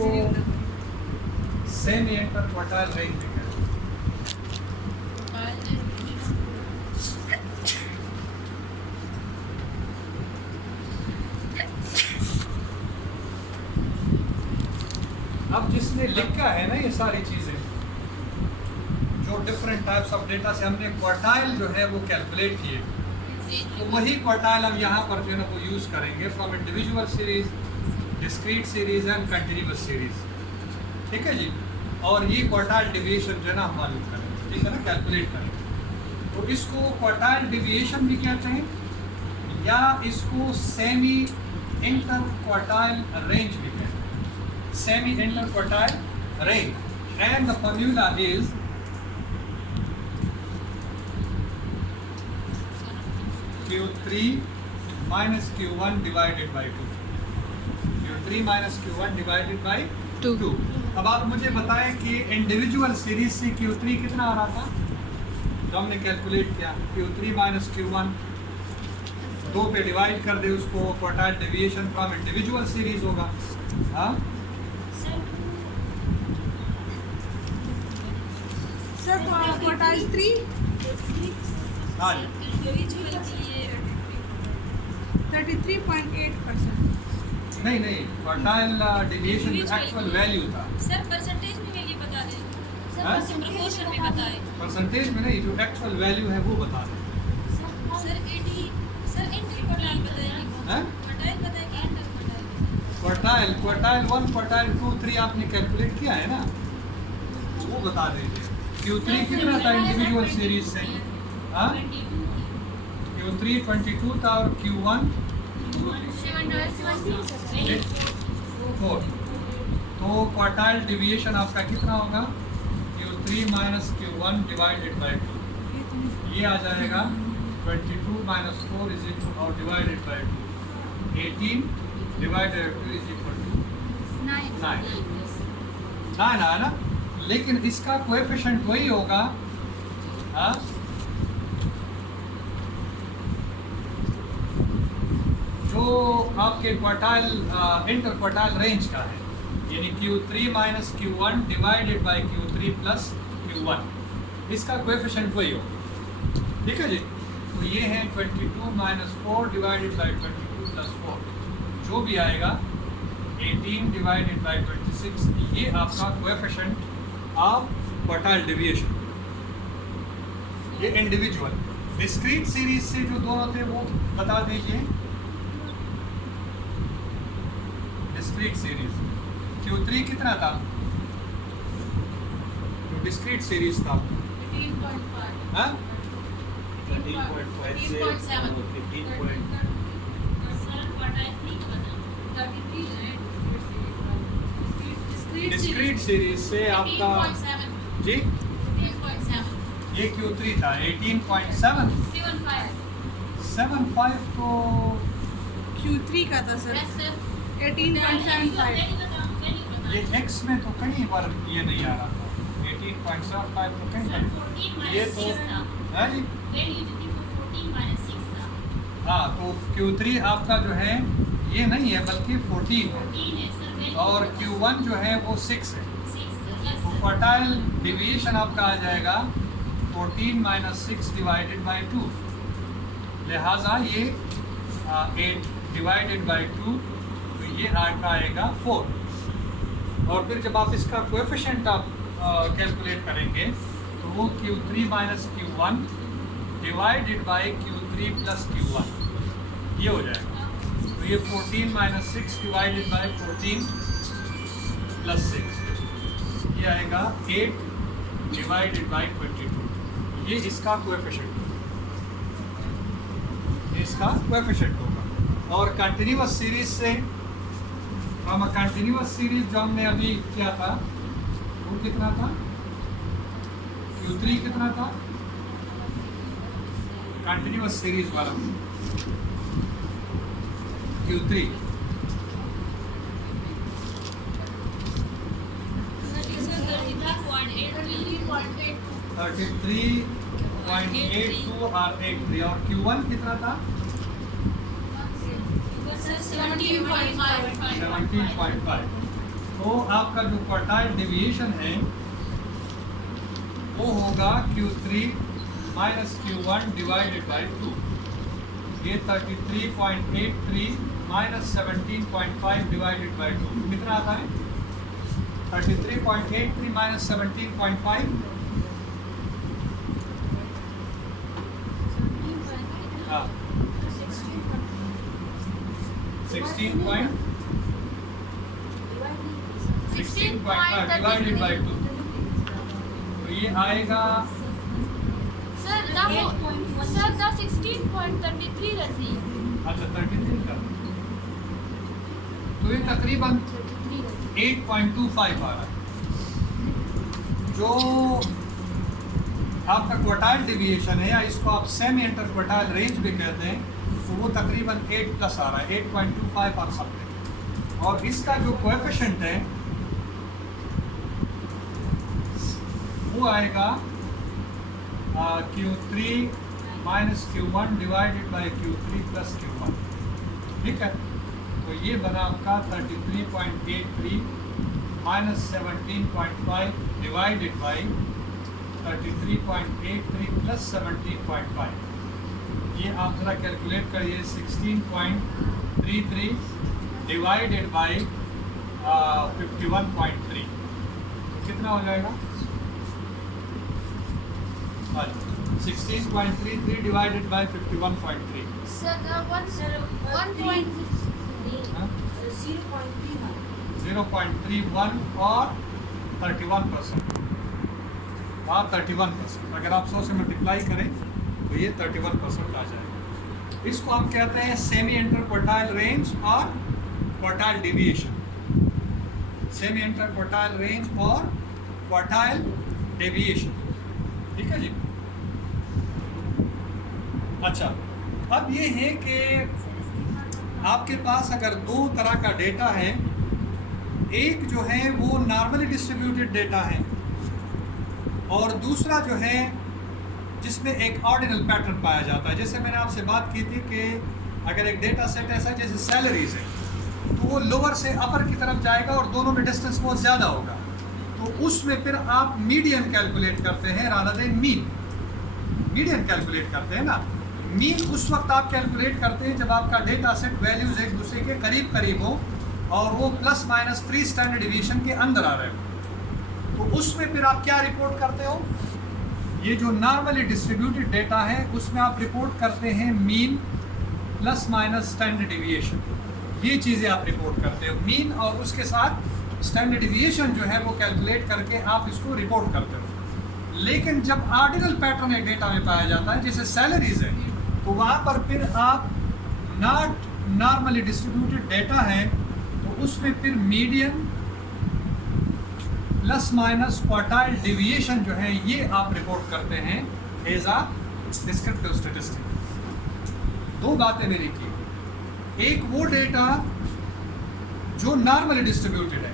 इसको semi inter quartile range में कहते हैं। अब जिसने लिखा है ना ये सारी चीजें, जो डिफरेंट टाइप्स ऑफ डेटा से हमने क्वार्टाइल जो है वो कैलकुलेट किए, तो वही क्वार्टाइल हम यहाँ पर जो है ना वो यूज करेंगे from individual series, discrete series and continuous series. ठीक है जी। और ये क्वार्टाइल डेविएशन जो है ना हम मालूम करेंगे, ठीक है ना, कैलकुलेट करेंगे। तो इसको क्वार्टाइल डेविएशन भी कहते हैं या इसको सेमी इंटर क्वार्टाइल रेंज भी कहते हैं। Semi inter quartile range and the formula is Q3 minus Q1 divided by 2. Q3 minus Q1 divided by 2. अब आप मुझे बताएं कि इंडिविजुअल सीरीज से Q3 कितना आ रहा था जो हमने कैलकुलेट किया। Q3 minus Q1 2 पे डिवाइड कर दे उसको, quartile deviation from individual series होगा। हाँ सर क्वार्टाइल 3 हाँ 33.8%। नहीं क्वार्टाइल डेविएशन जो एक्चुअल वैल्यू था। सर परसेंटेज में वैल्यू बता दें सर, प्रोपोर्शन में बताएं। परसेंटेज में नहीं, जो एक्चुअल वैल्यू है वो बता दें। सर 80 सर इंटर क्वार्टाइल बताइए। हैं? क्वार्टाइल बताइए, इंटर क्वार्टाइल 1 क्वार्टाइल 2 3 आपने कैलकुलेट किया है ना, वो बता दीजिए। Q3 कितना था इंडिविजुअल सीरीज से? हाँ Q3 22 था और Q1 4। तो क्वार्टाइल डेविएशन आपका कितना होगा? Q3 minus Q1 divided by 2, ये आ जाएगा 22 माइनस 4 इज इक्वल और divided by 2, 18 divided 2 is equal to 9 है ना। लेकिन इसका कोएफिशिएंट वही होगा। हाँ जो आपके क्वार्टाइल इंटर क्वार्टाइल रेंज का है, यानी Q3 minus Q1 divided by Q3 plus Q1, इसका कोएफिशिएंट वही होगा। ठीक है जी। तो ये है 22 माइनस 4 डिवाइडेड बाई 22 प्लस 4, जो भी आएगा 18 डिवाइडेड बाई 26, ये आपका कोएफिशिएंट ऑफ क्वार्टाइल डेविएशन। ये इंडिविजुअल। डिस्क्रीट सीरीज से जो दोनों थे वो बता दीजिए। डिस्क्रीट सीरीज Q3 कितना था? जो डिस्क्रीट सीरीज था 18.5 हाँ 13.5 से 15. सर क्वार्टाइल 3 बता 33 डिस्क्रीट सीरीज से आपका 18.7 जी 18.7 ये Q3 था 18.7 75 तो Q3 का था सर सर 18.75। ये X में तो कहीं बार ये नहीं आ रहा था। 18.75 तो कहीं पर ये तो है जी। हाँ तो Q3 आपका जो है ये नहीं है बल्कि 14 है और Q1 जो है वो 6 है। तो क्वार्टाइल डेविएशन आपका आ जाएगा 14 माइनस 6 डिवाइडेड बाई 2, लिहाजा ये 8 डिवाइडेड बाई 2, तो ये आपका आएगा 4। और फिर जब आप इसका कोएफिशिएंट आप कैलकुलेट करेंगे तो वो Q3 minus Q1 divided by Q3 plus Q1 ये हो जाएगा। तो ये 14 माइनस 6 डिवाइडेड बाई 14 प्लस 6, ये आएगा 8 डिवाइडेड बाई 22, ये इसका कोएफिशिएंट, ये इसका कोएफिशिएंट होगा। और कंटिन्यूअस सीरीज से हम कंटिन्यूअस सीरीज जो हमने अभी किया था वो कितना था? Q3 कितना था कंटिन्यूअस सीरीज वाला? Q3 33.82 और 83, और Q1 कितना था? 17.5 17.5। तो आपका जो क्वार्टाइल डेविएशन है वो होगा Q3 minus Q1 divided by 2। ये 33.83 माइनस 17.5 डिवाइडेड बाई 2 कितना आता है? 33.83 माइनस 17.5 हाँ 16.5 डिवाइडेड बाई 2, तो ये आएगा सर द 16.33 रसी। अच्छा 33 का, तो ये तकरीबन 8.25 आ रहा है। जो आपका क्वार्टाइल डेविएशन है या इसको आप सेमी इंटर क्वार्टाइल रेंज भी कहते हैं, तो वो तकरीबन 8 प्लस आ रहा है, 8.25 और समथिंग। और इसका जो कोएफिशिएंट है वो आएगा Q3 minus Q1 divided by Q3 plus Q1। ठीक है, तो ये बना आपका 33.83 माइनस 17.5 डिवाइडेड बाई 33.83 प्लस 17.5। ये आप ज़रा कैलकुलेट करिए, 16.33 डिवाइडेड बाई 51.3 कितना हो जाएगा? 16.33 डिवाइडेड बाई 51.3। सर 0.31 और 31%। हाँ 31%, अगर आप 100 से मल्टीप्लाई करें तो ये 31% आ जाएगा। इसको हम कहते हैं सेमी इंटर क्वार्टाइल रेंज और quartile deviation. Semi inter quartile range और क्वार्टाइल डेविएशन। ठीक है जी। अच्छा, अब ये है कि आपके पास अगर दो तरह का डेटा है, एक जो है वो नॉर्मली डिस्ट्रीब्यूटेड डेटा है और दूसरा जो है जिसमें एक ऑर्डिनल पैटर्न पाया जाता है। जैसे मैंने आपसे बात की थी कि अगर एक डेटा सेट ऐसा है जैसे सैलरीज है, तो वो लोअर से अपर की तरफ जाएगा और दोनों में डिस्टेंस बहुत ज़्यादा होगा, तो उसमें फिर आप मीडियन कैलकुलेट करते हैं rather than mean. Median calculate करते हैं ना। मीन उस वक्त आप कैलकुलेट करते हैं जब आपका डेटा सेट वैल्यूज एक दूसरे के करीब करीब हो और वो प्लस माइनस 3 स्टैंडर्ड डिवीजन के अंदर आ रहे हो, तो उसमें फिर आप क्या रिपोर्ट करते हो? ये जो नॉर्मली डिस्ट्रीब्यूटेड डेटा है उसमें आप रिपोर्ट करते हैं mean plus minus standard deviation. ये चीज़ें आप रिपोर्ट करते हो। मीन और उसके साथ स्टैंडर्ड डिविएशन जो है वो कैलकुलेट करके आप इसको रिपोर्ट करते हो। लेकिन जब ऑर्डिनल पैटर्न एक डेटा में पाया जाता है जैसे सैलरीज है, तो वहाँ पर फिर आप नॉट नॉर्मली डिस्ट्रीब्यूटेड डेटा है तो उसमें फिर median plus minus quartile deviation जो है ये आप रिपोर्ट करते हैं एज आ डिस्क्रिप्टिव स्टैटिस्टिक। दो बातें मैंने की, एक वो डेटा जो नॉर्मली डिस्ट्रीब्यूटेड है,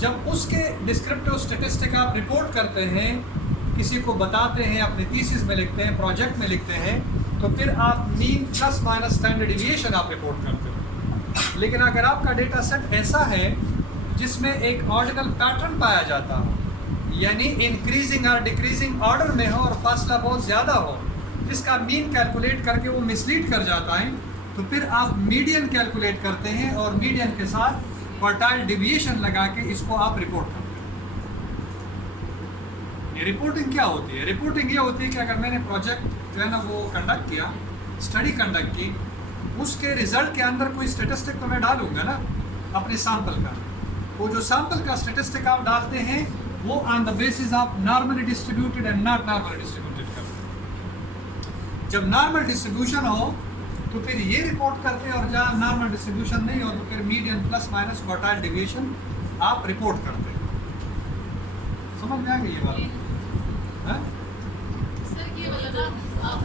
जब उसके डिस्क्रिप्टिव स्टैटिस्टिक आप रिपोर्ट करते हैं, किसी को बताते हैं, अपने थीसिस में लिखते हैं, प्रोजेक्ट में लिखते हैं, तो फिर आप mean plus minus standard deviation आप रिपोर्ट करते हो। लेकिन अगर आपका डेटा सेट ऐसा है जिसमें एक ऑर्डिनल पैटर्न पाया जाता हो, यानी इंक्रीजिंग और डिक्रीजिंग ऑर्डर में हो और फासला बहुत ज़्यादा हो, जिसका मीन कैलकुलेट करके वो मिसलीड कर जाता है, तो फिर आप मीडियन कैलकुलेट करते हैं और मीडियन के साथ क्वार्टाइल डिविएशन लगा के इसको आप रिपोर्ट करते हैं। ये रिपोर्टिंग क्या होती है? रिपोर्टिंग ये होती है कि अगर मैंने प्रोजेक्ट जो है ना वो कंडक्ट किया, स्टडी कंडक्ट की, उसके रिजल्ट के अंदर कोई स्टेटिस्टिक तो मैं डालूंगा ना अपने सैंपल का। वो जो सैंपल का स्टेटिस्टिक आप डालते हैं वो on the basis of normally distributed and not normally distributed करते हैं। जब नॉर्मल डिस्ट्रीब्यूशन हो तो फिर ये रिपोर्ट करते हैं और जहाँ नॉर्मल डिस्ट्रीब्यूशन नहीं हो तो फिर median plus minus quartile deviation आप रिपोर्ट करते हैं। समझ में आ गई ये बात? सर ये वाला ना आप